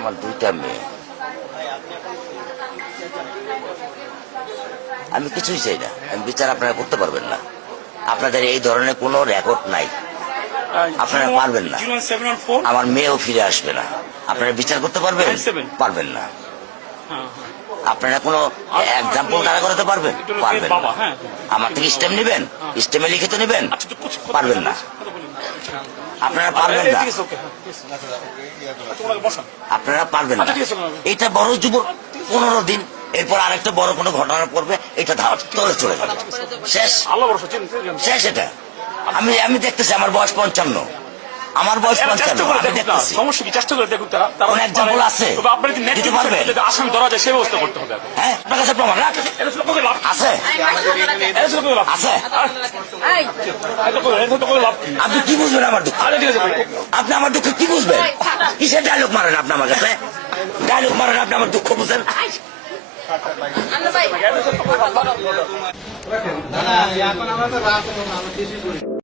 আমার দুইটা মেয়ে, আমি কিছুই চাই না। আমি বিচার আপনারা করতে পারবেন না, আপনাদের এই ধরনের কোনো রেকর্ড নাই, আপনারা পারবেন না। আমার মেয়েও ফিরে আসবে না, আপনারা বিচার করতে পারবেন? পারবেন না। আপনারা কোনো এক্সাম্পল কারা করাতে পারবেন? পারবেন না। আমার থেকে স্টেম নেবেন, স্টেমে লিখিত নেবেন, পারবেন না। আপনারা পারবেন না, আপনারা পারবেন না। এটা বড় যুব 15 দিন, এরপর আরেকটা বড় কোনো ঘটনা পড়বে, এটা তলে চলে যাবে, শেষ শেষ। এটা আমি দেখতেছি, আমার বয়স 55, আমার বয়স 55, আমি দেখতেছি। সমস্যা কি? চেষ্টা করে দেখুন তারা। কোন এক্সাম্পল আছে দিতে পারবেন? আসামি ধরা যায় সে ব্যবস্থা করতে হবে। হ্যাঁ, আপনার কাছে প্রমাণ আছে? আছে? আপনি কি বুঝবেন আমার দুঃখ? আপনি আমার দুঃখ কি বুঝবেন? কিসের ডায়লগ মারেন আপনি আমার কাছে? ডায়লগ মারেন আপনি আমার দুঃখ বুঝেন? এখন আমরা তো রাত